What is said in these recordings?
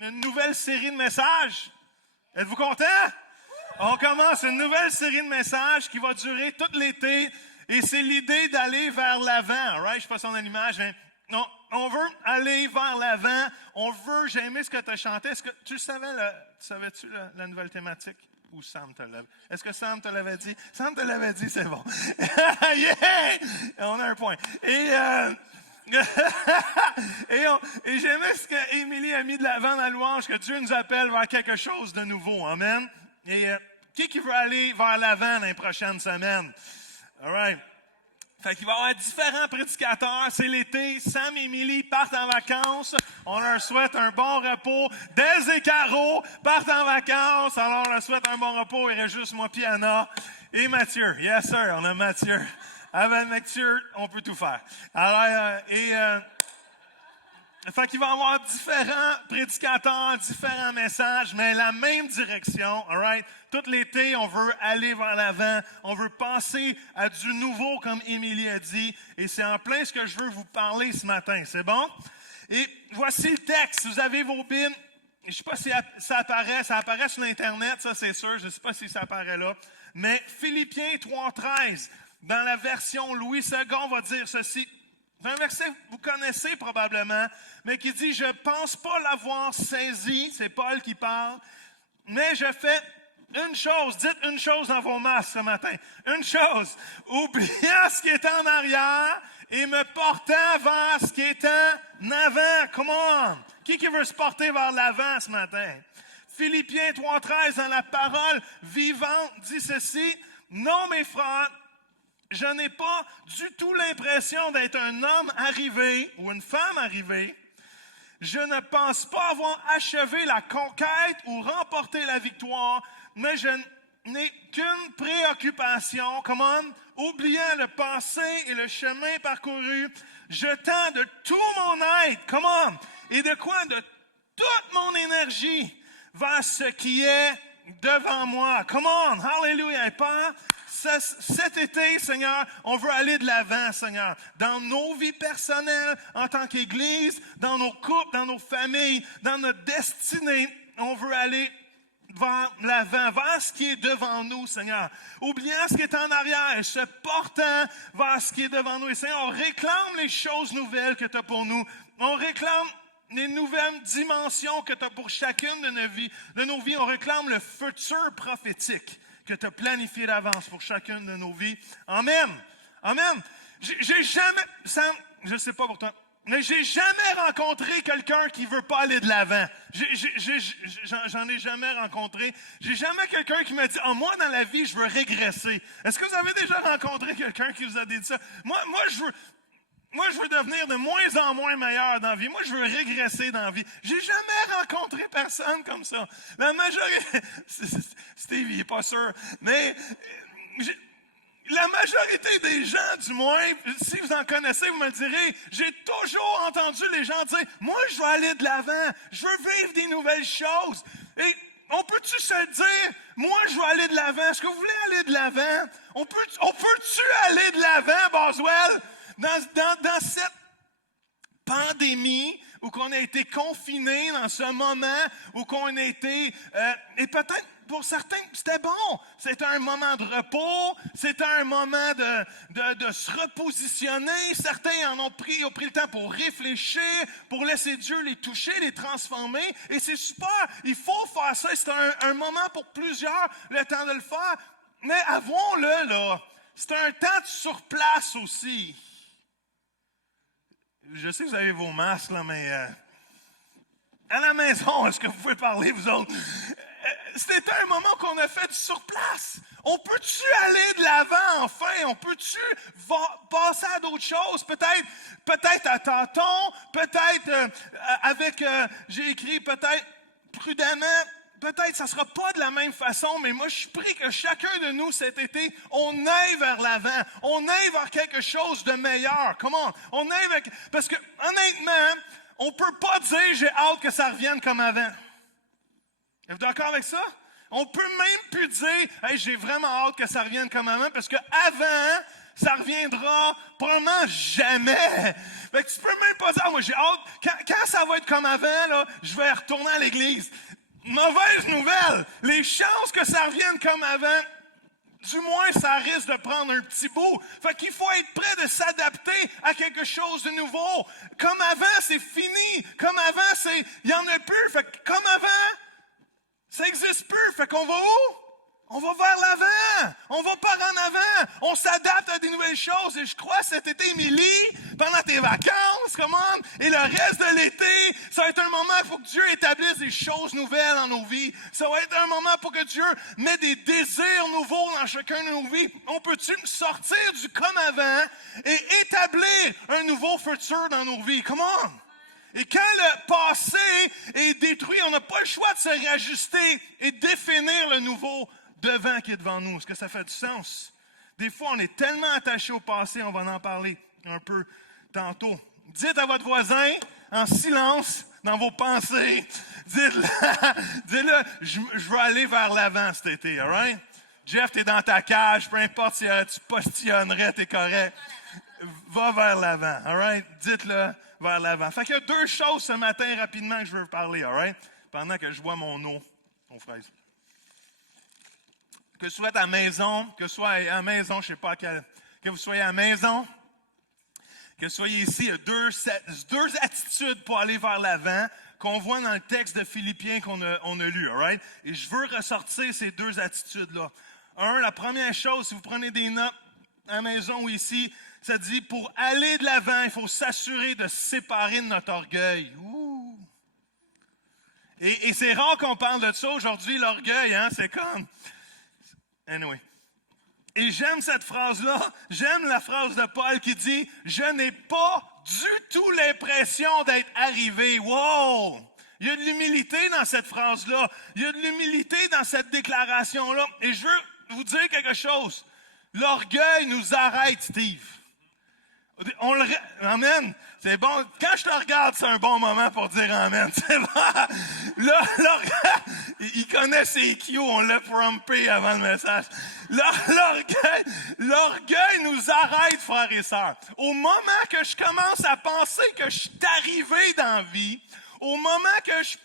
une nouvelle série de messages. Êtes-vous contents? On commence une nouvelle série de messages qui va durer tout l'été. Et c'est l'idée d'aller vers l'avant. Right? Je ne sais pas si on a l'image, mais non, on veut aller vers l'avant. On veut, j'ai aimé ce que tu as chanté. Est-ce que tu savais-tu la nouvelle thématique? Ou Sam te l'avait? Est-ce que Sam te l'avait dit? Sam te l'avait dit, c'est bon. Yeah! On a un point. Et j'aimais ce qu'Émilie a mis de l'avant dans la louange, que Dieu nous appelle vers quelque chose de nouveau. Amen. Et qui veut aller vers l'avant dans les prochaines semaines? All right. Fait qu'il va y avoir différents prédicateurs. C'est l'été. Sam et Émilie partent en vacances. On leur souhaite un bon repos. Des et Caro partent en vacances. Alors, on leur souhaite un bon repos. Il reste juste moi, Piana et Mathieu. Yes, sir. On a Mathieu. Avec Mathieu, on peut tout faire. Alors, fait qu'il va y avoir différents prédicateurs, différents messages, mais la même direction, all right? Tout l'été, on veut aller vers l'avant, on veut passer à du nouveau, comme Émilie a dit, et c'est en plein ce que je veux vous parler ce matin, c'est bon? Et voici le texte, vous avez vos Bibles, je ne sais pas si ça apparaît sur l'Internet, ça c'est sûr, je ne sais pas si ça apparaît là, mais Philippiens 3,13, dans la version Louis II, va dire ceci. C'est un verset que vous connaissez probablement, mais qui dit « Je ne pense pas l'avoir saisi », c'est Paul qui parle, « mais je fais une chose, dites une chose dans vos masses ce matin, une chose, oubliant ce qui est en arrière et me portant vers ce qui est en avant. » Come on! Qui veut se porter vers l'avant ce matin? Philippiens 3,13 dans la parole vivante dit ceci, « Non, mes frères, je n'ai pas du tout l'impression d'être un homme arrivé ou une femme arrivée. Je ne pense pas avoir achevé la conquête ou remporté la victoire, mais je n'ai qu'une préoccupation. Come on, oubliant le passé et le chemin parcouru, jetant de tout mon être, come on, et de quoi? De toute mon énergie vers ce qui est devant moi. Come on, hallelujah, Père. Cet été, Seigneur, on veut aller de l'avant, Seigneur, dans nos vies personnelles, en tant qu'Église, dans nos couples, dans nos familles, dans notre destinée. On veut aller vers l'avant, vers ce qui est devant nous, Seigneur. Oubliant ce qui est en arrière, se portant vers ce qui est devant nous. Et Seigneur, on réclame les choses nouvelles que tu as pour nous. On réclame les nouvelles dimensions que tu as pour chacune de nos vies. On réclame le futur prophétique que tu as planifié d'avance pour chacune de nos vies. Amen. Amen. J'ai jamais, Sam, je ne sais pas pour toi, mais j'ai jamais rencontré quelqu'un qui veut pas aller de l'avant. J'en ai jamais rencontré. J'ai jamais quelqu'un qui m'a dit, oh, moi, dans la vie, je veux régresser. Est-ce que vous avez déjà rencontré quelqu'un qui vous a dit ça? Moi, je veux devenir de moins en moins meilleur dans la vie. Moi, je veux régresser dans la vie. J'ai jamais rencontré personne comme ça. La majorité... Steve, il n'est pas sûr. Mais la majorité des gens, du moins, si vous en connaissez, vous me le direz, j'ai toujours entendu les gens dire, moi, je veux aller de l'avant. Je veux vivre des nouvelles choses. Et on peut-tu se le dire, moi, je veux aller de l'avant. Est-ce que vous voulez aller de l'avant? On peut-tu aller de l'avant, Boswell? Dans cette pandémie où qu'on a été confinés dans ce moment où qu'on a été, et peut-être pour certains, c'était bon. C'était un moment de repos, c'était un moment de se repositionner. Certains ont pris le temps pour réfléchir, pour laisser Dieu les toucher, les transformer. Et c'est super, il faut faire ça. C'est un moment pour plusieurs, le temps de le faire. Mais avouons-le, là, c'est un temps de surplace aussi. Je sais que vous avez vos masques, là, mais à la maison, est-ce que vous pouvez parler, vous autres? C'était un moment qu'on a fait du surplace. On peut-tu aller de l'avant, enfin? On peut-tu passer à d'autres choses? Peut-être à tâtons, peut-être j'ai écrit peut-être prudemment. Peut-être que ça ne sera pas de la même façon, mais moi, je prie que chacun de nous, cet été, on aille vers l'avant. On aille vers quelque chose de meilleur. Comment? On aille vers... Parce que, honnêtement, on ne peut pas dire « j'ai hâte que ça revienne comme avant ». Êtes-vous d'accord avec ça? On peut même plus dire hey, « j'ai vraiment hâte que ça revienne comme avant », parce qu'avant, ça reviendra probablement jamais. Fait que tu peux même pas dire, moi j'ai hâte, quand ça va être comme avant, là, je vais retourner à l'église. Mauvaise nouvelle, les chances que ça revienne comme avant, du moins, ça risque de prendre un petit bout. Fait qu'il faut être prêt de s'adapter à quelque chose de nouveau. Comme avant, c'est fini. Comme avant, il y en a plus. Fait que comme avant, ça n'existe plus. Fait qu'on va où? On va vers l'avant. On va par en avant. On s'adapte à des nouvelles choses. Et je crois cet été, Émilie, pendant tes vacances, et le reste de l'été, ça va être un moment pour que Dieu établisse des choses nouvelles dans nos vies. Ça va être un moment pour que Dieu mette des désirs nouveaux dans chacun de nos vies. On peut-tu sortir du comme avant et établir un nouveau futur dans nos vies? Come on! Et quand le passé est détruit, on n'a pas le choix de se réajuster et définir le nouveau devant qui est devant nous. Est-ce que ça fait du sens? Des fois, on est tellement attaché au passé, on va en parler un peu tantôt. Dites à votre voisin, en silence, dans vos pensées, dites-le, je veux aller vers l'avant cet été, all right? Jeff, t'es dans ta cage, peu importe si tu postillonnerais, t'es correct. Va vers l'avant, all right? Dites-le vers l'avant. Fait qu'il y a deux choses ce matin rapidement que je veux vous parler, all right? Pendant que je bois mon eau, mon fraise. Que ce soit à la maison, que ce soit à la maison, je ne sais pas, que vous soyez à la maison, que vous soyez ici, il y a deux attitudes pour aller vers l'avant qu'on voit dans le texte de Philippiens qu'on a lu, all right? Et je veux ressortir ces deux attitudes-là. La première chose, si vous prenez des notes à la maison ou ici, ça dit, pour aller de l'avant, il faut s'assurer de se séparer de notre orgueil. Ouh. Et c'est rare qu'on parle de ça aujourd'hui, l'orgueil, hein? C'est comme... Anyway. Et j'aime cette phrase-là. J'aime la phrase de Paul qui dit « Je n'ai pas du tout l'impression d'être arrivé. » Wow! Il y a de l'humilité dans cette phrase-là. Il y a de l'humilité dans cette déclaration-là. Et je veux vous dire quelque chose. L'orgueil nous arrête, Steve. Amen. C'est bon. Quand je te regarde, c'est un bon moment pour dire Amen. C'est bon. Il connaît ses cues, on l'a prompé avant le message. L'orgueil nous arrête, frères et sœurs. Au moment que je commence à penser que je suis arrivé dans la vie, au moment que je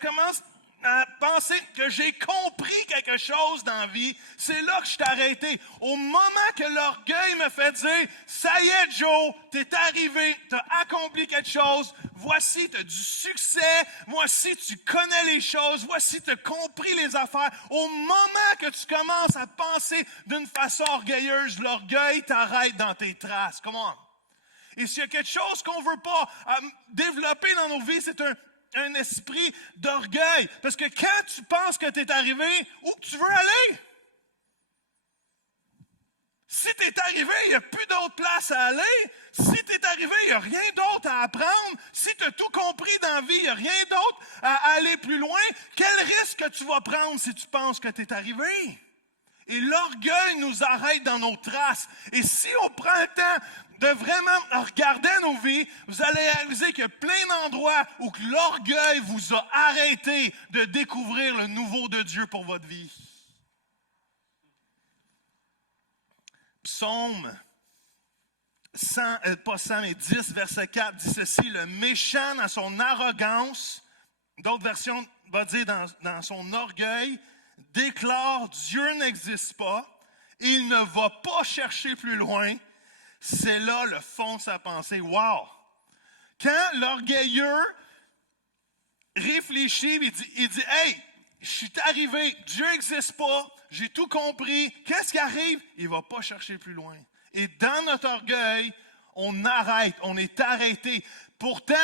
commence à penser que j'ai compris quelque chose dans la vie, c'est là que je suis arrêté. Au moment que l'orgueil me fait dire « Ça y est, Joe, t'es arrivé, t'as accompli quelque chose, voici, t'as du succès, voici, tu connais les choses, voici, t'as compris les affaires. » Au moment que tu commences à penser d'une façon orgueilleuse, l'orgueil t'arrête dans tes traces. Comment? Et s'il y a quelque chose qu'on ne veut pas développer dans nos vies, c'est un esprit d'orgueil. Parce que quand tu penses que tu es arrivé, où tu veux aller? Si tu es arrivé, il n'y a plus d'autre place à aller. Si tu es arrivé, il n'y a rien d'autre à apprendre. Si tu as tout compris dans la vie, il n'y a rien d'autre à aller plus loin. Quel risque que tu vas prendre si tu penses que tu es arrivé? Et l'orgueil nous arrête dans nos traces. Et si on prend le temps de vraiment regarder nos vies, vous allez réaliser qu'il y a plein d'endroits où l'orgueil vous a arrêté de découvrir le nouveau de Dieu pour votre vie. Psaume 10, verset 4 dit ceci, « Le méchant dans son arrogance, d'autres versions vont dire dans son orgueil, déclare Dieu n'existe pas, il ne va pas chercher plus loin. » C'est là le fond de sa pensée. Wow! Quand l'orgueilleux réfléchit, il dit, « Hey, je suis arrivé, Dieu n'existe pas, j'ai tout compris. » Qu'est-ce qui arrive? Il ne va pas chercher plus loin. Et dans notre orgueil, on arrête, on est arrêté. Pourtant,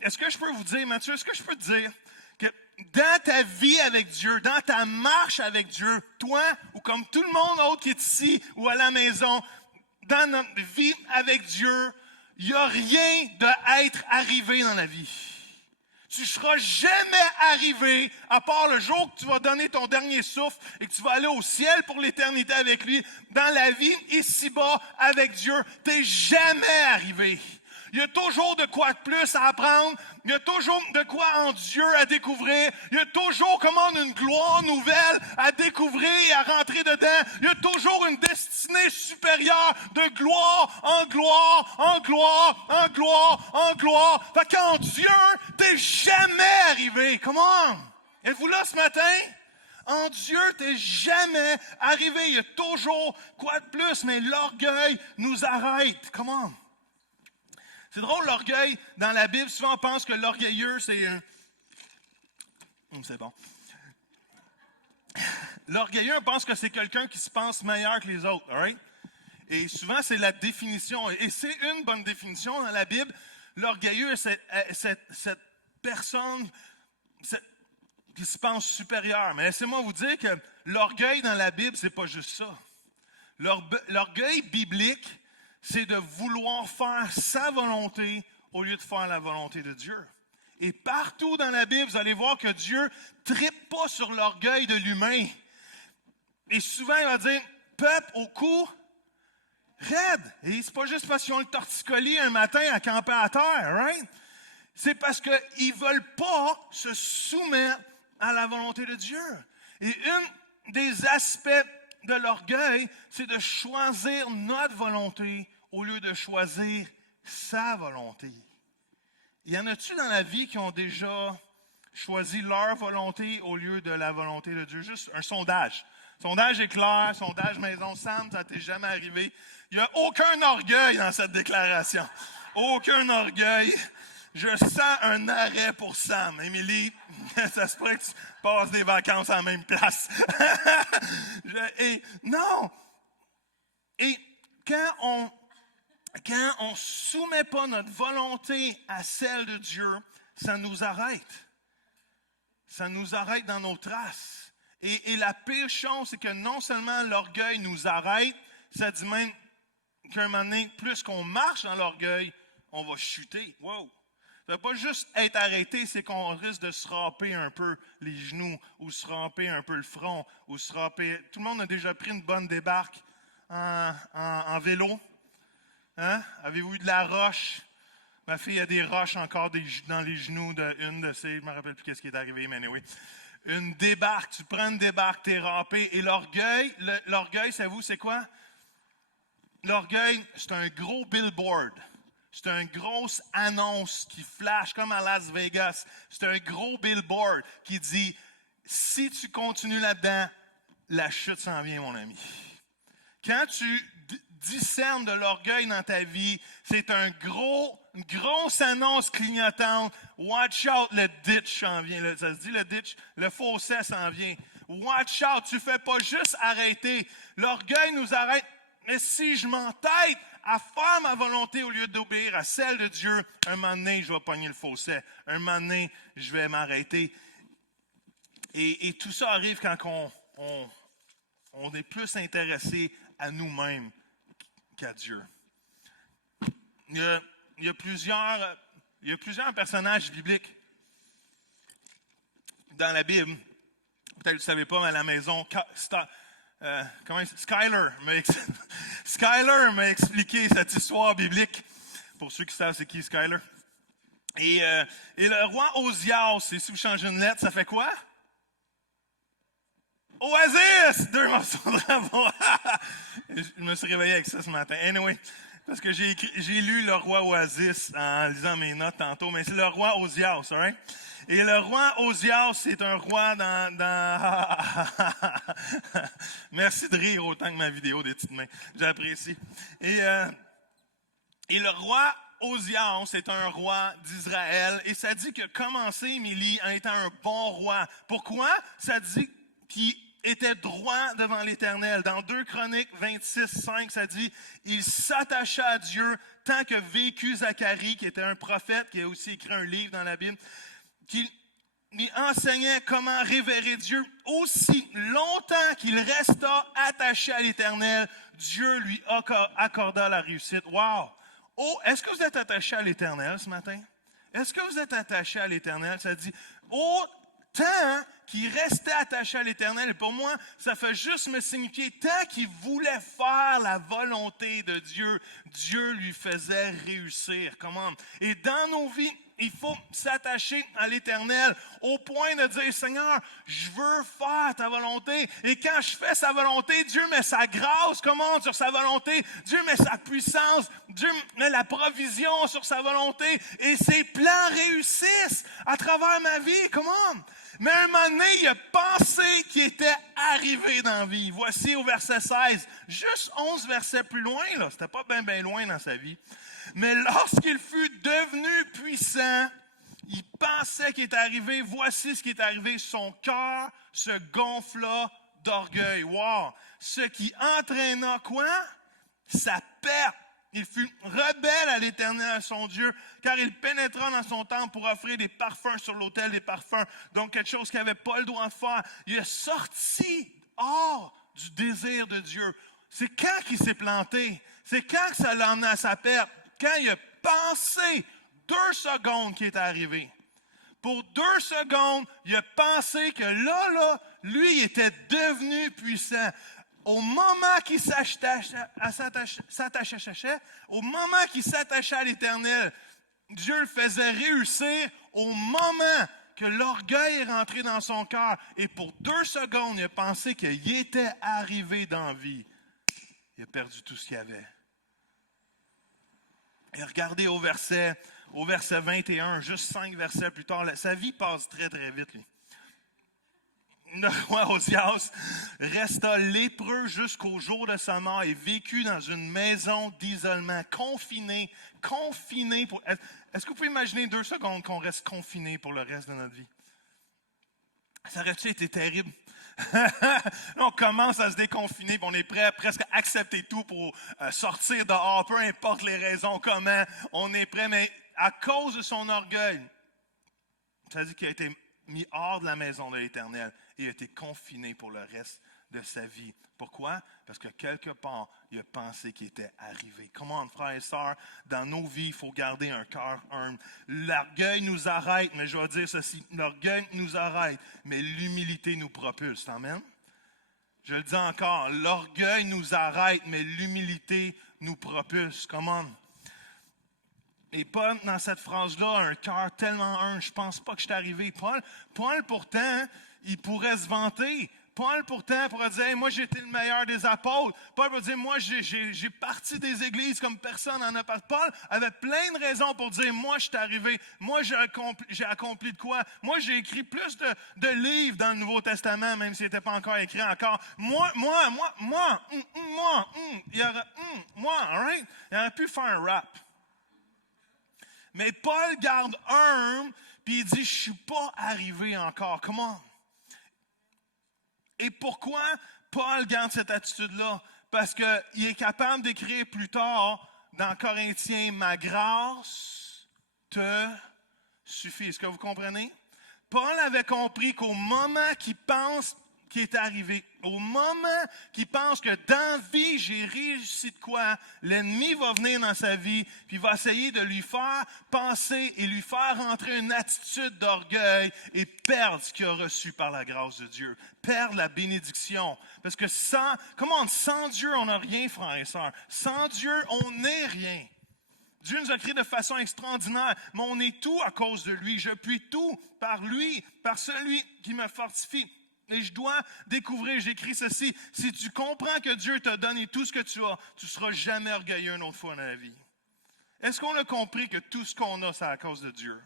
est-ce que je peux vous dire, Mathieu, est-ce que je peux te dire que dans ta vie avec Dieu, dans ta marche avec Dieu, toi ou comme tout le monde autre qui est ici ou à la maison, dans notre vie avec Dieu, il n'y a rien d'être arrivé dans la vie. Tu ne seras jamais arrivé, à part le jour que tu vas donner ton dernier souffle et que tu vas aller au ciel pour l'éternité avec lui, dans la vie ici-bas avec Dieu, tu n'es jamais arrivé. Il y a toujours de quoi de plus à apprendre. Il y a toujours de quoi en Dieu à découvrir. Il y a toujours comment une gloire nouvelle à découvrir et à rentrer dedans. Il y a toujours une destinée supérieure de gloire en gloire, en gloire, en gloire, en gloire. Fait qu'en Dieu, t'es jamais arrivé. Comment? Êtes-vous là ce matin? En Dieu, t'es jamais arrivé. Il y a toujours quoi de plus, mais l'orgueil nous arrête. Comment? C'est drôle, l'orgueil. Dans la Bible, souvent on pense que l'orgueilleux, c'est... C'est bon. L'orgueilleux, on pense que c'est quelqu'un qui se pense meilleur que les autres. All right? Et souvent, c'est la définition. Et c'est une bonne définition dans la Bible. L'orgueilleux, c'est cette personne... qui se pense supérieur. Mais laissez-moi vous dire que l'orgueil dans la Bible, c'est pas juste ça. L'orgueil biblique, c'est de vouloir faire sa volonté au lieu de faire la volonté de Dieu. Et partout dans la Bible, vous allez voir que Dieu ne trippe pas sur l'orgueil de l'humain. Et souvent, il va dire, peuple au cou, raide. Et c'est pas juste parce qu'ils ont le torticolis un matin à camper à terre, right? C'est parce qu'ils ne veulent pas se soumettre à la volonté de Dieu. Et un des aspects de l'orgueil, c'est de choisir notre volonté au lieu de choisir sa volonté. Y en a-tu dans la vie qui ont déjà choisi leur volonté au lieu de la volonté de Dieu? Juste un sondage. Sondage éclair, sondage Maison Sam, ça t'est jamais arrivé. Il n'y a aucun orgueil dans cette déclaration. Aucun orgueil. Je sens un arrêt pour Sam. Émilie, ça se pourrait que tu passes des vacances à la même place. Non! Et quand on ne soumet pas notre volonté à celle de Dieu, ça nous arrête. Ça nous arrête dans nos traces. Et la pire chose, c'est que non seulement l'orgueil nous arrête, ça dit même qu'à un moment donné, plus qu'on marche dans l'orgueil, on va chuter. Wow! Ça ne va pas juste être arrêté, c'est qu'on risque de se râper un peu les genoux, ou se râper un peu le front, ou se râper... Tout le monde a déjà pris une bonne débarque en vélo. Hein? Avez-vous eu de la roche? Ma fille a des roches encore dans les genoux d'une de ces... Je ne me rappelle plus ce qui est arrivé, mais anyway. Une débarque, tu prends une débarque, t'es râpé. Et l'orgueil, savez-vous, c'est quoi? L'orgueil, c'est un gros billboard. C'est une grosse annonce qui flash comme à Las Vegas. C'est un gros billboard qui dit, si tu continues là-dedans, la chute s'en vient, mon ami. Quand tu discernes de l'orgueil dans ta vie, c'est une grosse annonce clignotante. Watch out, le ditch s'en vient. Ça se dit le ditch? Le fossé s'en vient. Watch out, tu ne fais pas juste arrêter. L'orgueil nous arrête. Mais si je m'entête à faire ma volonté au lieu d'obéir à celle de Dieu, un moment donné, je vais pogner le fossé. Un moment donné, je vais m'arrêter. Et tout ça arrive quand on est plus intéressé à nous-mêmes qu'à Dieu. Il y a plusieurs personnages bibliques dans la Bible. Peut-être que vous ne savez pas, mais à la maison, Skyler m'a expliqué cette histoire biblique. Pour ceux qui savent c'est qui Skyler. Et le roi Osias, et si vous changez une lettre, ça fait quoi? Oasis! 2 morceaux de drapeau. Je me suis réveillé avec ça ce matin. Anyway, parce que j'ai lu le roi Oasis en lisant mes notes tantôt, mais c'est le roi Osias, alright? Et le roi Osias, c'est un roi dans... Merci de rire autant que ma vidéo des petites mains. J'apprécie. Et le roi Osias est un roi d'Israël. Et ça dit qu'il a commencé, Émilie, en étant un bon roi. Pourquoi? Ça dit qu'il était droit devant l'Éternel. Dans 2 Chroniques 26, 5, ça dit « Il s'attacha à Dieu tant que vécut Zacharie, qui était un prophète, qui a aussi écrit un livre dans la Bible, qu'il enseignait comment révérer Dieu. Aussi longtemps qu'il resta attaché à l'Éternel, Dieu lui accorda la réussite. » Wow! Oh, est-ce que vous êtes attaché à l'Éternel ce matin? Est-ce que vous êtes attaché à l'Éternel? Ça dit « Oh, tant qu'il restait attaché à l'Éternel, et pour moi, ça fait juste me signifier, tant qu'il voulait faire la volonté de Dieu, Dieu lui faisait réussir. Comment? Et dans nos vies, il faut s'attacher à l'Éternel au point de dire, Seigneur, je veux faire ta volonté. Et quand je fais sa volonté, Dieu met sa grâce, comment, sur sa volonté. Dieu met sa puissance. Dieu met la provision sur sa volonté. Et ses plans réussissent à travers ma vie. Comment? Mais à un moment donné, il a pensé qu'il était arrivé dans la vie. Voici au verset 16, juste 11 versets plus loin, là, c'était pas bien loin dans sa vie. Mais lorsqu'il fut devenu puissant, il pensait qu'il était arrivé. Voici ce qui est arrivé. Son cœur se gonfla d'orgueil. Wow! Ce qui entraîna quoi? Sa perte. Il fut rebelle à l'Éternel, son Dieu, car il pénétra dans son temple pour offrir des parfums sur l'autel des parfums. Donc, quelque chose qu'il n'avait pas le droit de faire. Il est sorti hors du désir de Dieu. C'est quand qu'il s'est planté. C'est quand que ça l'a emmené à sa perte. Quand il a pensé 2 secondes qu'il est arrivé. Pour 2 secondes, il a pensé que là, lui, il était devenu puissant. Au moment qu'il s'attachait à l'Éternel, Dieu le faisait réussir au moment que l'orgueil est rentré dans son cœur. Et pour 2 secondes, il a pensé qu'il était arrivé dans la vie. Il a perdu tout ce qu'il avait. Et regardez au verset 21, juste 5 versets plus tard, sa vie passe très, très vite, lui. Le roi Osias resta lépreux jusqu'au jour de sa mort et vécut dans une maison d'isolement, confiné pour... Est-ce que vous pouvez imaginer 2 secondes qu'on reste confiné pour le reste de notre vie? Ça aurait-tu été terrible? On commence à se déconfiner, on est prêt à presque accepter tout pour sortir dehors, peu importe les raisons, comment, on est prêt, mais à cause de son orgueil, ça dit qu'il a été mis hors de la maison de l'Éternel et a été confiné pour le reste de sa vie. Pourquoi? Parce que quelque part, il a pensé qu'il était arrivé. Comment, frères et sœurs, dans nos vies, il faut garder un cœur humble. L'orgueil nous arrête, mais je vais dire ceci, l'orgueil nous arrête, mais l'humilité nous propulse. Amen? Je le dis encore, l'orgueil nous arrête, mais l'humilité nous propulse. Comment? Et Paul, dans cette phrase-là, a un cœur tellement humble, je ne pense pas que je suis arrivé. Paul, pourtant, il pourrait se vanter. Paul, pourtant, pourrait dire, hey, moi, j'ai été le meilleur des apôtres. Paul va dire, moi, j'ai parti des églises comme personne n'en a parlé. Paul avait plein de raisons pour dire, moi, je suis arrivé. Moi, j'ai accompli de quoi? Moi, j'ai écrit plus de livres dans le Nouveau Testament, même s'il n'était pas encore écrit encore. Moi, all right? Il aurait pu faire un rap. Mais Paul garde humble, puis il dit, je ne suis pas arrivé encore. Comment? Et pourquoi Paul garde cette attitude-là? Parce qu'il est capable d'écrire plus tard dans Corinthiens, ma grâce te suffit. Est-ce que vous comprenez? Paul avait compris qu'au moment qu'il pense qu'il est arrivé, au moment qu'il pense que dans la vie, j'ai réussi de quoi, l'ennemi va venir dans sa vie, puis il va essayer de lui faire penser et lui faire rentrer une attitude d'orgueil et perdre ce qu'il a reçu par la grâce de Dieu, perdre la bénédiction. Parce que sans Dieu, on n'a rien, frères et sœurs. Sans Dieu, on n'est rien. Dieu nous a créés de façon extraordinaire, mais on est tout à cause de lui. Je puis tout par lui, par celui qui me fortifie. Et je dois découvrir, j'écris ceci, si tu comprends que Dieu t'a donné tout ce que tu as, tu ne seras jamais orgueilleux une autre fois dans la vie. Est-ce qu'on a compris que tout ce qu'on a, c'est à cause de Dieu?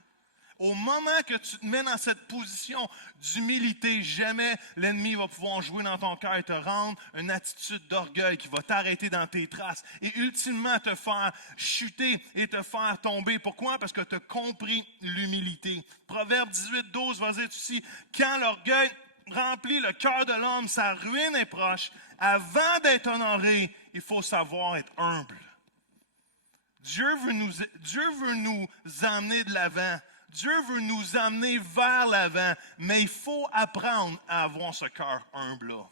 Au moment que tu te mets dans cette position d'humilité, jamais l'ennemi va pouvoir jouer dans ton cœur et te rendre une attitude d'orgueil qui va t'arrêter dans tes traces et ultimement te faire chuter et te faire tomber. Pourquoi? Parce que tu as compris l'humilité. Proverbe 18:12 va dire aussi, quand l'orgueil remplit le cœur de l'homme, sa ruine est proche. Avant d'être honoré, il faut savoir être humble. Dieu veut nous emmener de l'avant. Dieu veut nous emmener vers l'avant, mais il faut apprendre à avoir ce cœur humble-là.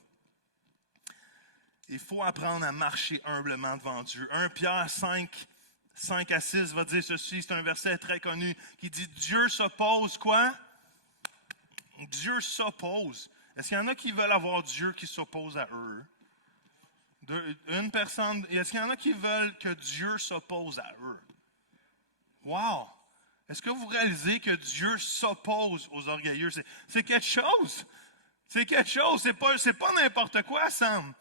Il faut apprendre à marcher humblement devant Dieu. 1 Pierre 5-6 va dire ceci, c'est un verset très connu, qui dit « Dieu s'oppose quoi? » Dieu s'oppose. Est-ce qu'il y en a qui veulent avoir Dieu qui s'oppose à eux? Une personne, est-ce qu'il y en a qui veulent que Dieu s'oppose à eux? Wow! Est-ce que vous réalisez que Dieu s'oppose aux orgueilleux? C'est quelque chose. C'est quelque chose. C'est pas n'importe quoi, Sam.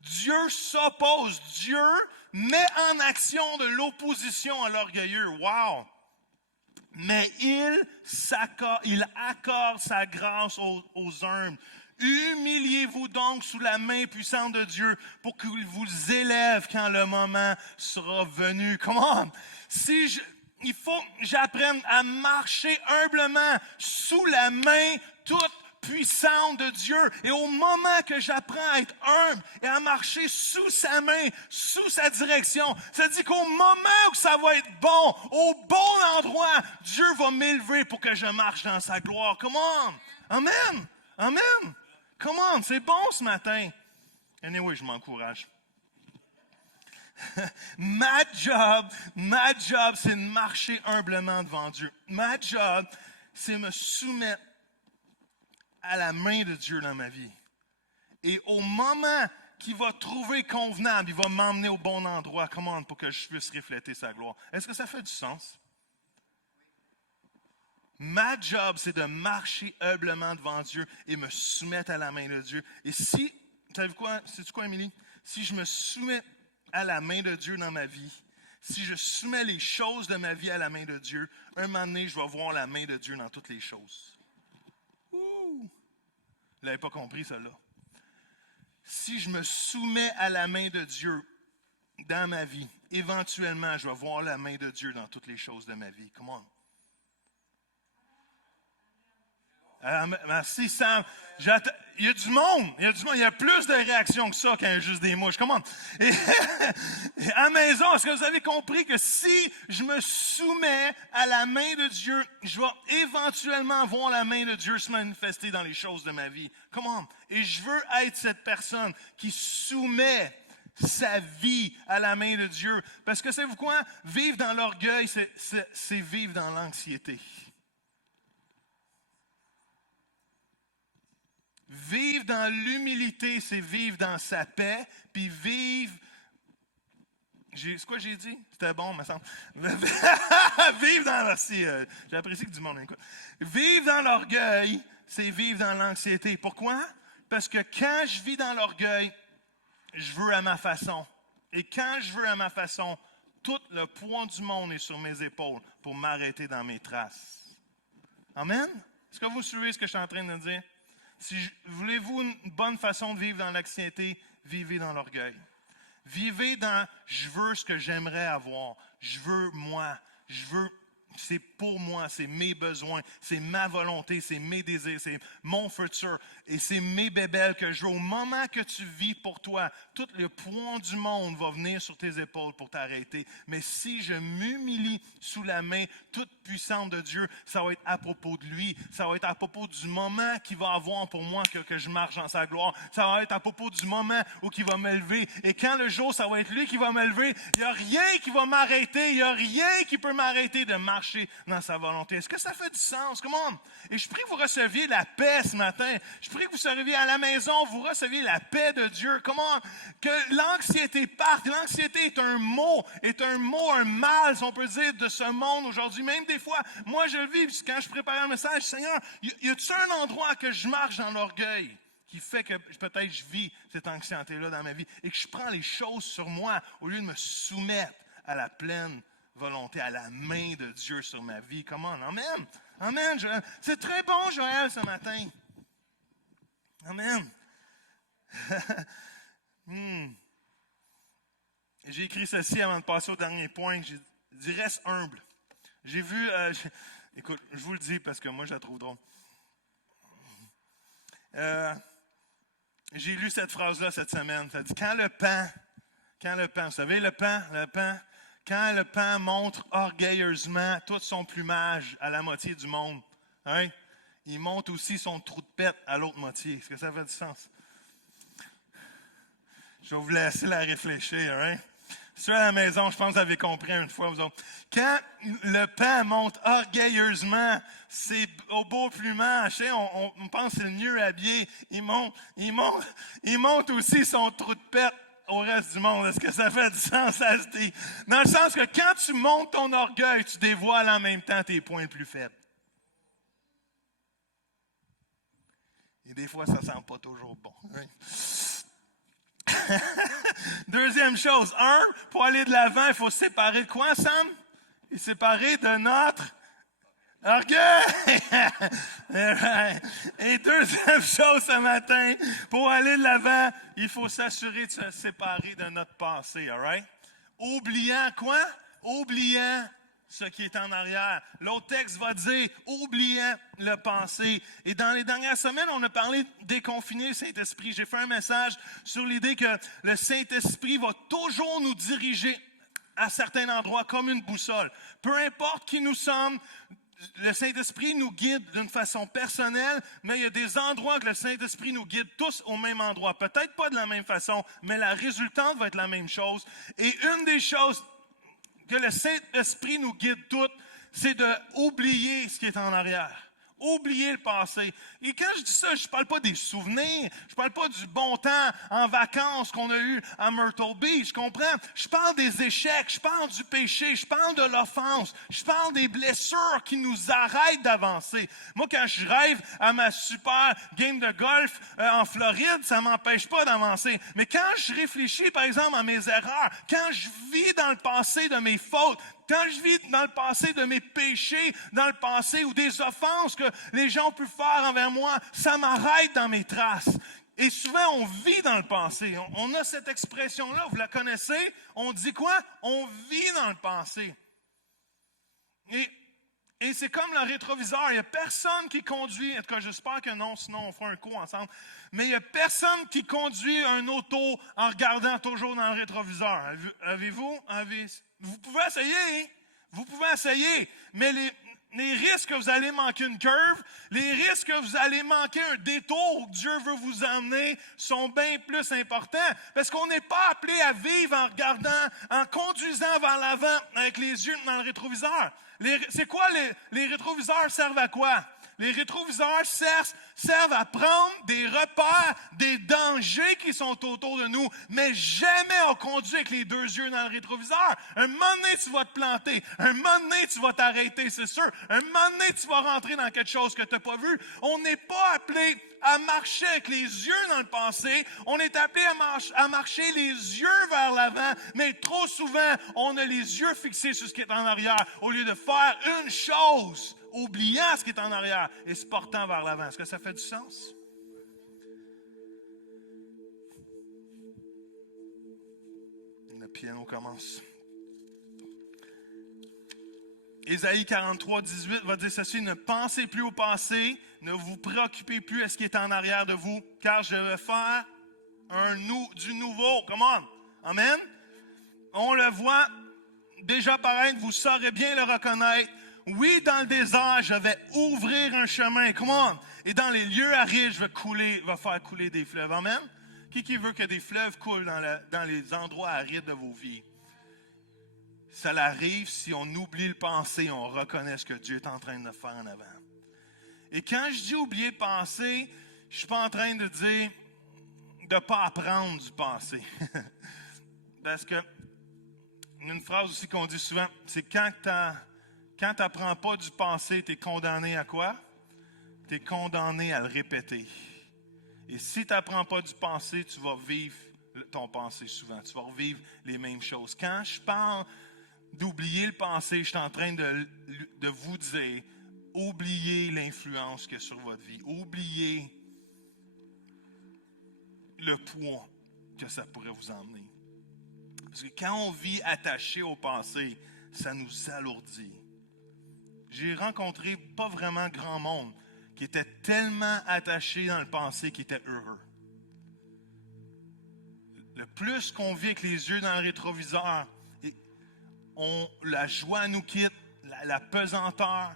Dieu s'oppose. Dieu met en action de l'opposition à l'orgueilleux. Wow! Mais il accorde sa grâce aux humbles. Humiliez-vous donc sous la main puissante de Dieu pour qu'il vous élève quand le moment sera venu. Come on! Il faut que j'apprenne à marcher humblement sous la main toute puissante de Dieu. Et au moment que j'apprends à être humble et à marcher sous sa main, sous sa direction, ça dit qu'au moment où ça va être bon, au bon endroit, Dieu va m'élever pour que je marche dans sa gloire. Come on! Amen! Amen! Come on! C'est bon ce matin. Anyway, je m'encourage. Ma job, c'est de marcher humblement devant Dieu. Ma job, c'est me soumettre à la main de Dieu dans ma vie. Et au moment qu'il va trouver convenable, il va m'emmener au bon endroit, comment, pour que je puisse refléter sa gloire. Est-ce que ça fait du sens? Ma job, c'est de marcher humblement devant Dieu et me soumettre à la main de Dieu. Et si, savez-vous quoi, sais-tu quoi, Émilie? Si je me soumets à la main de Dieu dans ma vie, si je soumets les choses de ma vie à la main de Dieu, un moment donné, je vais voir la main de Dieu dans toutes les choses. Ouh! Vous l'avez pas compris, ça là. Si je me soumets à la main de Dieu dans ma vie, éventuellement, je vais voir la main de Dieu dans toutes les choses de ma vie. Come on. Merci, Sam. Il y a du monde. Il y a plus de réactions que ça qu'un juste des mouches. Comment? Et à la maison, est-ce que vous avez compris que si je me soumets à la main de Dieu, je vais éventuellement voir la main de Dieu se manifester dans les choses de ma vie? Comment? Et je veux être cette personne qui soumet sa vie à la main de Dieu. Parce que savez-vous quoi? Vivre dans l'orgueil, c'est vivre dans l'anxiété. Vivre dans l'humilité, c'est vivre dans sa paix, puis vivre... C'est quoi j'ai dit? C'était bon, me semble. Vivre dans... Merci, j'apprécie que du monde écoute. Vivre dans l'orgueil, c'est vivre dans l'anxiété. Pourquoi? Parce que quand je vis dans l'orgueil, je veux à ma façon. Et quand je veux à ma façon, tout le poids du monde est sur mes épaules pour m'arrêter dans mes traces. Amen? Est-ce que vous suivez ce que je suis en train de dire? Voulez-vous une bonne façon de vivre dans l'anxiété? Vivez dans l'orgueil. Vivez dans « je veux ce que j'aimerais avoir ». Je veux moi. Je veux... C'est pour moi, c'est mes besoins, c'est ma volonté, c'est mes désirs, c'est mon futur et c'est mes bébelles que je veux. Au moment que tu vis pour toi, tout le poids du monde va venir sur tes épaules pour t'arrêter. Mais si je m'humilie sous la main toute puissante de Dieu, ça va être à propos de lui, ça va être à propos du moment qu'il va avoir pour moi que je marche dans sa gloire. Ça va être à propos du moment où il va m'élever. Et quand le jour, ça va être lui qui va m'élever, il n'y a rien qui va m'arrêter, il n'y a rien qui peut m'arrêter de marcher dans sa volonté. Est-ce que ça fait du sens? Comment? Et je prie que vous receviez la paix ce matin. Je prie que vous receviez à la maison, vous receviez la paix de Dieu. Comment? Que l'anxiété parte. L'anxiété est un mot, un mal, si on peut dire, de ce monde aujourd'hui. Même des fois, moi je le vis, quand je préparais un message, Seigneur, y a-t-il un endroit que je marche dans l'orgueil qui fait que peut-être je vis cette anxiété-là dans ma vie et que je prends les choses sur moi au lieu de me soumettre à la pleine volonté, à la main de Dieu sur ma vie. Comment? Amen. Amen, Joël. C'est très bon, Joël, ce matin. Amen. J'ai écrit ceci avant de passer au dernier point. J'ai dit, reste humble. J'ai vu... écoute, je vous le dis parce que moi, je la trouve drôle. J'ai lu cette phrase-là cette semaine. Ça dit, quand le paon, vous savez, le paon, quand le paon montre orgueilleusement tout son plumage à la moitié du monde, hein, il montre aussi son trou de pète à l'autre moitié. Est-ce que ça fait du sens? Je vais vous laisser la réfléchir. Hein? Ceux à la maison, je pense que vous avez compris une fois, vous autres. Quand le paon monte orgueilleusement, c'est au beau plumage, tu sais, on pense que c'est le mieux habillé. Il monte aussi son trou de pète au reste du monde. Est-ce que ça fait du sens, ça se dit? Dans le sens que quand tu montes ton orgueil, tu dévoiles en même temps tes points les plus faibles. Et des fois, ça ne sent pas toujours bon. Hein? Deuxième chose, pour aller de l'avant, il faut se séparer de quoi, Sam? Et séparer de notre orgueil! Et deuxième chose ce matin, pour aller de l'avant, il faut s'assurer de se séparer de notre passé, all right? Oubliant quoi? Oubliant ce qui est en arrière. L'autre texte va dire, oubliant le passé. Et dans les dernières semaines, on a parlé de déconfiner le Saint-Esprit. J'ai fait un message sur l'idée que le Saint-Esprit va toujours nous diriger à certains endroits comme une boussole. Peu importe qui nous sommes, le Saint-Esprit nous guide d'une façon personnelle, mais il y a des endroits que le Saint-Esprit nous guide tous au même endroit. Peut-être pas de la même façon, mais la résultante va être la même chose. Et une des choses que le Saint-Esprit nous guide toutes, c'est d'oublier ce qui est en arrière. Oublier le passé. Et quand je dis ça, je ne parle pas des souvenirs, je ne parle pas du bon temps en vacances qu'on a eu à Myrtle Beach, comprends? Je parle des échecs, je parle du péché, je parle de l'offense, je parle des blessures qui nous arrêtent d'avancer. Moi, quand je rêve à ma super game de golf en Floride, ça ne m'empêche pas d'avancer. Mais quand je réfléchis, par exemple, à mes erreurs, quand je vis dans le passé de mes fautes, quand je vis dans le passé de mes péchés, dans le passé ou des offenses que les gens ont pu faire envers moi, ça m'arrête dans mes traces. Et souvent, on vit dans le passé. On a cette expression-là, vous la connaissez? On dit quoi? On vit dans le passé. Et c'est comme le rétroviseur. Il n'y a personne qui conduit, en tout cas, j'espère que non, sinon on fera un coup ensemble. Mais il n'y a personne qui conduit un auto en regardant toujours dans le rétroviseur. Avez-vous? Vous pouvez essayer, hein? Vous pouvez essayer, mais les risques que vous allez manquer une curve, les risques que vous allez manquer un détour que Dieu veut vous emmener sont bien plus importants. Parce qu'on n'est pas appelé à vivre en regardant, en conduisant vers l'avant avec les yeux dans le rétroviseur. C'est quoi les rétroviseurs servent à quoi? Les rétroviseurs servent à prendre des repères, des dangers qui sont autour de nous, mais jamais on conduit avec les deux yeux dans le rétroviseur. Un moment donné, tu vas te planter. Un moment donné, tu vas t'arrêter, c'est sûr. Un moment donné, tu vas rentrer dans quelque chose que tu n'as pas vu. On n'est pas appelé à marcher avec les yeux dans le passé. On est appelé à marcher les yeux vers l'avant, mais trop souvent, on a les yeux fixés sur ce qui est en arrière, au lieu de faire une chose, oubliant ce qui est en arrière et se portant vers l'avant. Est-ce que ça fait du sens? Le piano commence. Ésaïe 43, 18 va dire ceci, ne pensez plus au passé, ne vous préoccupez plus à ce qui est en arrière de vous, car je vais faire du nouveau. Come on. Amen. On le voit déjà paraître, vous saurez bien le reconnaître. Oui, dans le désert, je vais ouvrir un chemin. Come on. Et dans les lieux arides, je vais faire couler des fleuves. Amen. Qui veut que des fleuves coulent dans les endroits arides de vos vies? Ça arrive si on oublie le passé, on reconnaît ce que Dieu est en train de faire en avant. Et quand je dis oublier le passé, je ne suis pas en train de dire de ne pas apprendre du passé. Parce que, une phrase aussi qu'on dit souvent, c'est quand tu n'apprends pas du passé, tu es condamné à quoi? Tu es condamné à le répéter. Et si tu n'apprends pas du passé, tu vas vivre ton passé souvent. Tu vas revivre les mêmes choses. Quand je parle d'oublier le passé, je suis en train de vous dire, oubliez l'influence qu'il y a sur votre vie. Oubliez le poids que ça pourrait vous emmener. Parce que quand on vit attaché au passé, ça nous alourdit. J'ai rencontré pas vraiment grand monde qui était tellement attaché dans le passé qu'il était heureux. Le plus qu'on vit avec les yeux dans le rétroviseur, la joie nous quitte, la pesanteur,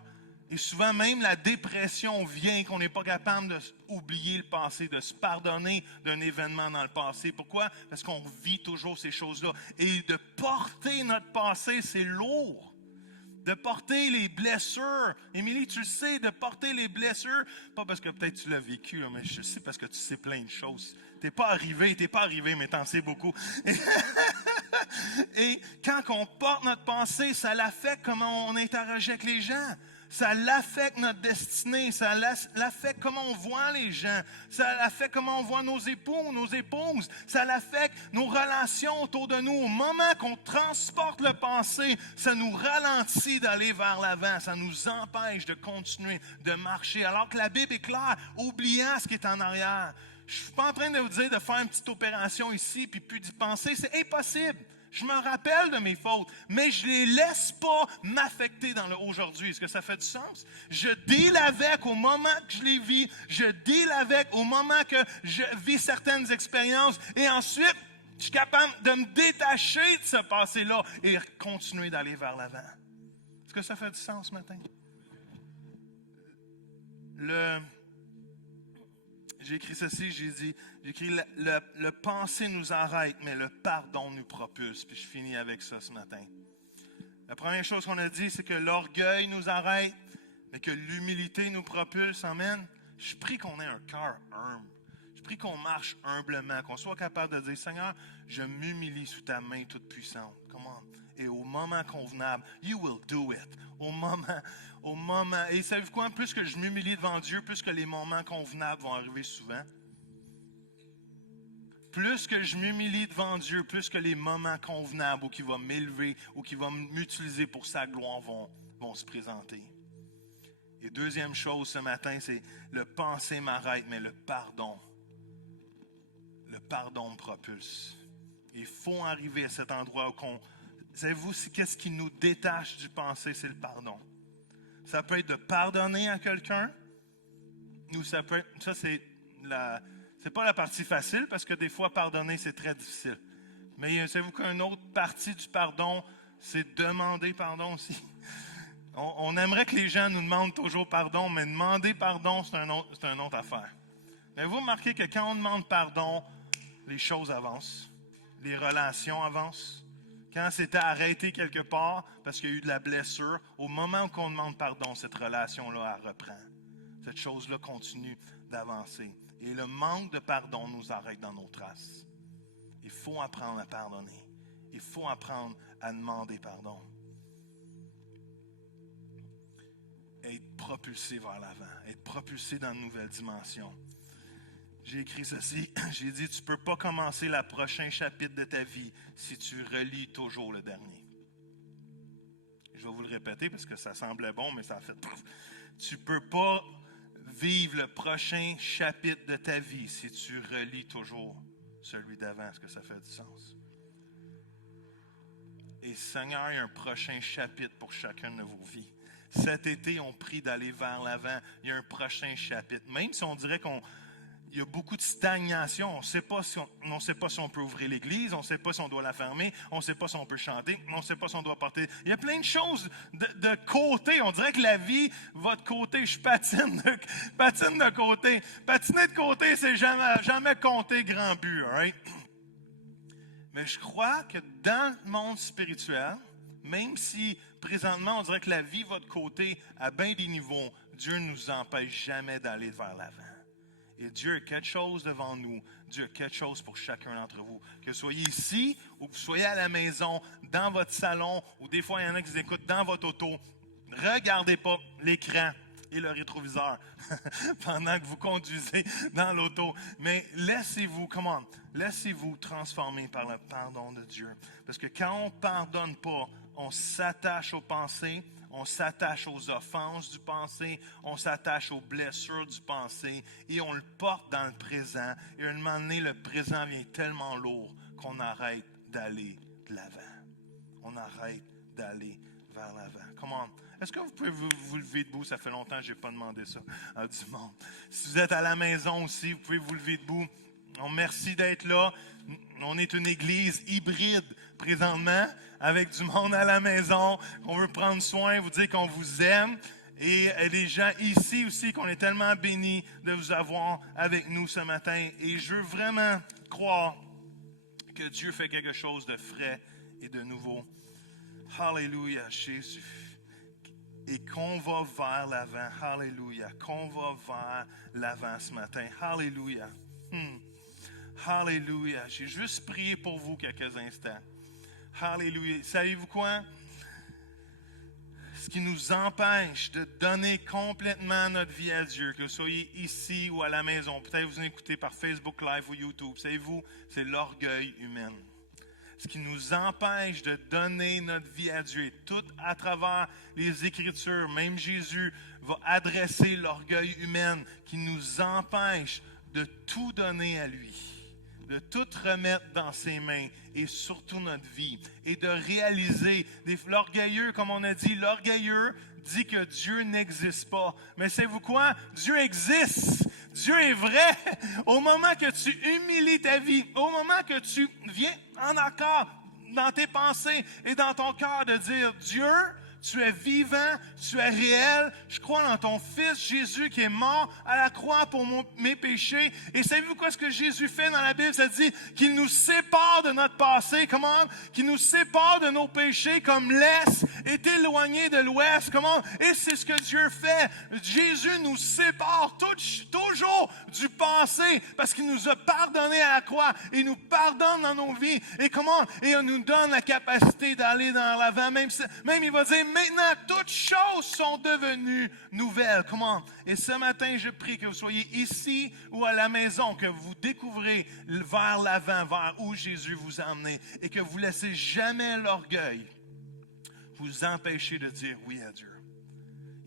Et souvent, même la dépression vient qu'on n'est pas capable d'oublier le passé, de se pardonner d'un événement dans le passé. Pourquoi? Parce qu'on vit toujours ces choses-là. Et de porter notre passé, c'est lourd. De porter les blessures. Émilie, tu le sais, de porter les blessures, pas parce que peut-être tu l'as vécu, là, mais je sais parce que tu sais plein de choses. T'es pas arrivé, mais t'en sais beaucoup. Et quand on porte notre pensée, ça l'affecte comment on interagit avec les gens. Ça l'affecte notre destinée, ça l'affecte comment on voit les gens, ça l'affecte comment on voit nos époux, nos épouses, ça l'affecte nos relations autour de nous. Au moment qu'on transporte le passé, ça nous ralentit d'aller vers l'avant, ça nous empêche de continuer, de marcher. Alors que la Bible est claire, oubliant ce qui est en arrière. Je ne suis pas en train de vous dire de faire une petite opération ici puis plus d'y penser, c'est impossible. Je me rappelle de mes fautes, mais je ne les laisse pas m'affecter dans le aujourd'hui. Est-ce que ça fait du sens? Je deal avec au moment que je les vis. Je deal avec au moment que je vis certaines expériences. Et ensuite, je suis capable de me détacher de ce passé-là et continuer d'aller vers l'avant. Est-ce que ça fait du sens ce matin? J'ai écrit ceci, j'ai écrit le pensée nous arrête, mais le pardon nous propulse. Puis je finis avec ça ce matin. La première chose qu'on a dit, c'est que l'orgueil nous arrête, mais que l'humilité nous propulse. Amen. Je prie qu'on ait un cœur humble. Je prie qu'on marche humblement, qu'on soit capable de dire, Seigneur, je m'humilie sous ta main toute puissante. Comment? Et au moment convenable, you will do it. Au moment. Et savez-vous quoi? Plus que je m'humilie devant Dieu, plus que les moments convenables vont arriver souvent. Plus que je m'humilie devant Dieu, plus que les moments convenables où il va m'élever, ou qu'il va m'utiliser pour sa gloire vont se présenter. Et deuxième chose ce matin, c'est le pensée m'arrête, mais le pardon me propulse. Il faut arriver à cet endroit où savez-vous, qu'est-ce qui nous détache du pensée, c'est le pardon. Ça peut être de pardonner à quelqu'un, ou ça peut être, c'est pas la partie facile, parce que des fois, pardonner, c'est très difficile. Mais savez-vous qu'une autre partie du pardon, c'est demander pardon aussi. On aimerait que les gens nous demandent toujours pardon, mais demander pardon, c'est une autre affaire. Mais vous remarquez que quand on demande pardon, les choses avancent, les relations avancent. Quand c'était arrêté quelque part parce qu'il y a eu de la blessure, au moment où on demande pardon, cette relation-là, elle reprend. Cette chose-là continue d'avancer. Et le manque de pardon nous arrête dans nos traces. Il faut apprendre à pardonner. Il faut apprendre à demander pardon. Être propulsé vers l'avant, être propulsé dans une nouvelle dimension. J'ai écrit ceci, j'ai dit, tu ne peux pas commencer le prochain chapitre de ta vie si tu relis toujours le dernier. Je vais vous le répéter parce que ça semblait bon, mais ça a fait... Tu ne peux pas vivre le prochain chapitre de ta vie si tu relis toujours celui d'avant. Est-ce que ça fait du sens? Et Seigneur, il y a un prochain chapitre pour chacune de vos vies. Cet été, on prie d'aller vers l'avant. Il y a un prochain chapitre. Même si on dirait il y a beaucoup de stagnation. On ne sait pas si on peut ouvrir l'église, on ne sait pas si on doit la fermer, on ne sait pas si on peut chanter, on ne sait pas si on doit porter. Il y a plein de choses de côté. On dirait que la vie va de côté. Je patine de côté. Patiner de côté, c'est jamais compter grand but. Right? Mais je crois que dans le monde spirituel, même si présentement on dirait que la vie va de côté à bien des niveaux, Dieu ne nous empêche jamais d'aller vers l'avant. Et Dieu a quelque chose devant nous. Dieu a quelque chose pour chacun d'entre vous. Que vous soyez ici ou que vous soyez à la maison, dans votre salon, ou des fois il y en a qui vous écoutent dans votre auto. Regardez pas l'écran et le rétroviseur pendant que vous conduisez dans l'auto. Mais laissez-vous transformer par le pardon de Dieu. Parce que quand on ne pardonne pas, on s'attache aux pensées, on s'attache aux offenses du passé, on s'attache aux blessures du passé et on le porte dans le présent. Et à un moment donné, le présent vient tellement lourd qu'on arrête d'aller de l'avant. On arrête d'aller vers l'avant. Comment? Est-ce que vous pouvez vous lever debout? Ça fait longtemps que je n'ai pas demandé ça à du monde. Si vous êtes à la maison aussi, vous pouvez vous lever debout. Merci d'être là. On est une église hybride présentement, avec du monde à la maison. On veut prendre soin, vous dire qu'on vous aime. Et des gens ici aussi qu'on est tellement bénis de vous avoir avec nous ce matin. Et je veux vraiment croire que Dieu fait quelque chose de frais et de nouveau. Alléluia, Jésus. Et qu'on va vers l'avant. Alléluia. Qu'on va vers l'avant ce matin. Alléluia. Alléluia. J'ai juste prié pour vous quelques instants. Alléluia. Savez-vous quoi? Ce qui nous empêche de donner complètement notre vie à Dieu, que vous soyez ici ou à la maison, peut-être vous écoutez par Facebook Live ou YouTube, savez-vous, c'est l'orgueil humain. Ce qui nous empêche de donner notre vie à Dieu, et tout à travers les Écritures, même Jésus va adresser l'orgueil humain qui nous empêche de tout donner à lui, de tout remettre dans ses mains et surtout notre vie et de réaliser, l'orgueilleux, comme on a dit, l'orgueilleux dit que Dieu n'existe pas. Mais savez-vous quoi? Dieu existe. Dieu est vrai. Au moment que tu humilies ta vie, au moment que tu viens en accord dans tes pensées et dans ton cœur de dire, Dieu, tu es vivant, tu es réel. Je crois dans ton Fils Jésus qui est mort à la croix pour mes péchés. Et savez-vous quoi ce que Jésus fait dans la Bible? Ça dit qu'il nous sépare de notre passé. Comment? Qu'il nous sépare de nos péchés comme l'Est est éloigné de l'Ouest. Comment? Et c'est ce que Dieu fait. Jésus nous sépare toujours du passé parce qu'il nous a pardonné à la croix. Il nous pardonne dans nos vies. Et comment? Et il nous donne la capacité d'aller dans l'avant. Même il va dire, maintenant, toutes choses sont devenues nouvelles. Comment? Et ce matin, je prie que vous soyez ici ou à la maison, que vous découvrez vers l'avant, vers où Jésus vous a emmené, et que vous ne laissez jamais l'orgueil vous empêcher de dire oui à Dieu.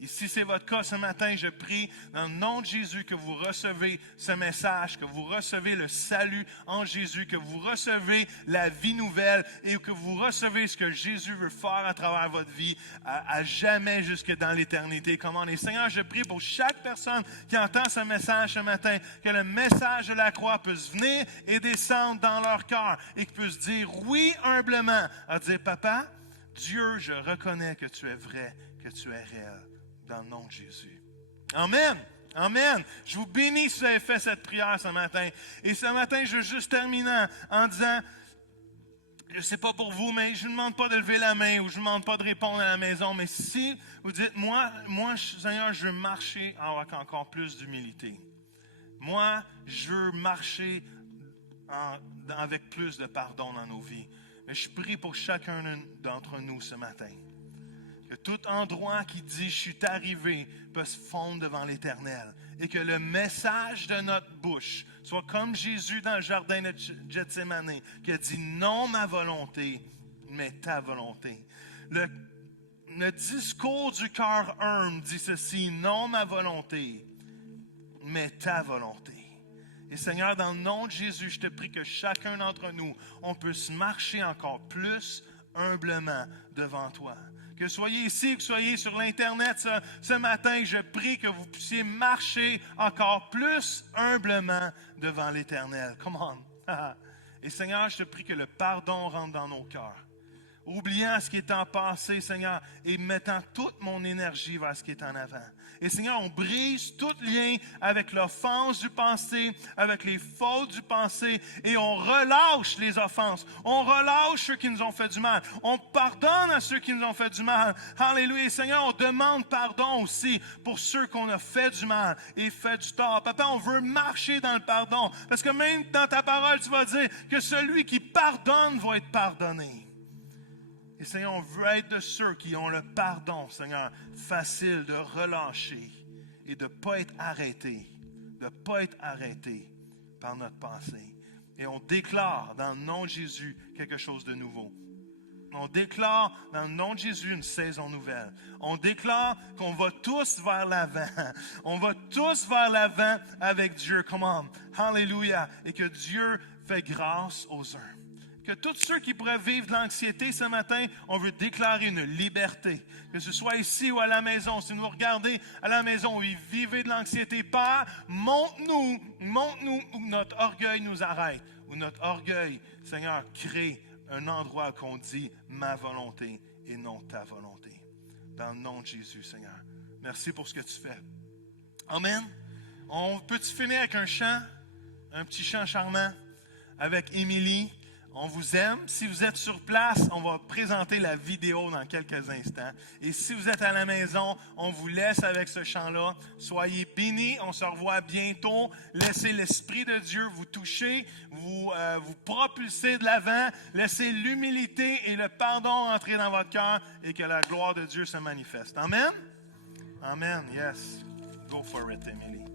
Et si c'est votre cas ce matin, je prie dans le nom de Jésus que vous recevez ce message, que vous recevez le salut en Jésus, que vous recevez la vie nouvelle et que vous recevez ce que Jésus veut faire à travers votre vie à jamais jusque dans l'éternité. Comment? Et Seigneur, je prie pour chaque personne qui entend ce message ce matin, que le message de la croix puisse venir et descendre dans leur cœur et qu'ils puissent dire oui humblement, à dire, Papa, Dieu, je reconnais que tu es vrai, que tu es réel. Dans le nom de Jésus. Amen. Amen. Je vous bénis si vous avez fait cette prière ce matin. Et ce matin, je veux juste terminer en disant, je ne sais pas pour vous, mais je ne vous demande pas de lever la main ou je ne vous demande pas de répondre à la maison. Mais si vous dites, moi, Seigneur, je veux marcher avec encore plus d'humilité. Moi, je veux marcher avec plus de pardon dans nos vies. Mais je prie pour chacun d'entre nous ce matin. Que tout endroit qui dit « je suis arrivé » peut se fondre devant l'Éternel. Et que le message de notre bouche soit comme Jésus dans le jardin de Gethsémani, qui a dit « non ma volonté, mais ta volonté ». Le discours du cœur humble dit ceci « non ma volonté, mais ta volonté ». Et Seigneur, dans le nom de Jésus, je te prie que chacun d'entre nous, on puisse marcher encore plus humblement devant toi. Que soyez ici, que soyez sur l'Internet ce matin, je prie que vous puissiez marcher encore plus humblement devant l'Éternel. Come on. Et Seigneur, je te prie que le pardon rentre dans nos cœurs. Oubliant ce qui est en passé, Seigneur, et mettant toute mon énergie vers ce qui est en avant. Et Seigneur, on brise tout lien avec l'offense du passé, avec les fautes du passé, et on relâche les offenses. On relâche ceux qui nous ont fait du mal. On pardonne à ceux qui nous ont fait du mal. Alléluia. Et Seigneur, on demande pardon aussi pour ceux qu'on a fait du mal et fait du tort. Papa, on veut marcher dans le pardon, parce que même dans ta parole, tu vas dire que celui qui pardonne va être pardonné. Et Seigneur, on veut être de ceux qui ont le pardon, Seigneur, facile de relâcher et de ne pas être arrêté, par notre passé. Et on déclare dans le nom de Jésus quelque chose de nouveau. On déclare dans le nom de Jésus une saison nouvelle. On déclare qu'on va tous vers l'avant. On va tous vers l'avant avec Dieu. Comment? Alléluia. Et que Dieu fait grâce aux uns. Que tous ceux qui pourraient vivre de l'anxiété ce matin, on veut déclarer une liberté. Que ce soit ici ou à la maison. Si vous regardez à la maison où vous vivez de l'anxiété, Père, montre-nous où notre orgueil nous arrête. Où notre orgueil, Seigneur, crée un endroit qu'on dit ma volonté et non ta volonté. Dans le nom de Jésus, Seigneur, Merci pour ce que tu fais. Amen. On peut-tu finir avec un chant, un petit chant charmant avec Émilie? On vous aime. Si vous êtes sur place, on va présenter la vidéo dans quelques instants. Et si vous êtes à la maison, on vous laisse avec ce chant-là. Soyez bénis. On se revoit bientôt. Laissez l'Esprit de Dieu vous toucher, vous propulser de l'avant. Laissez l'humilité et le pardon entrer dans votre cœur et que la gloire de Dieu se manifeste. Amen? Amen. Yes. Go for it, Emily.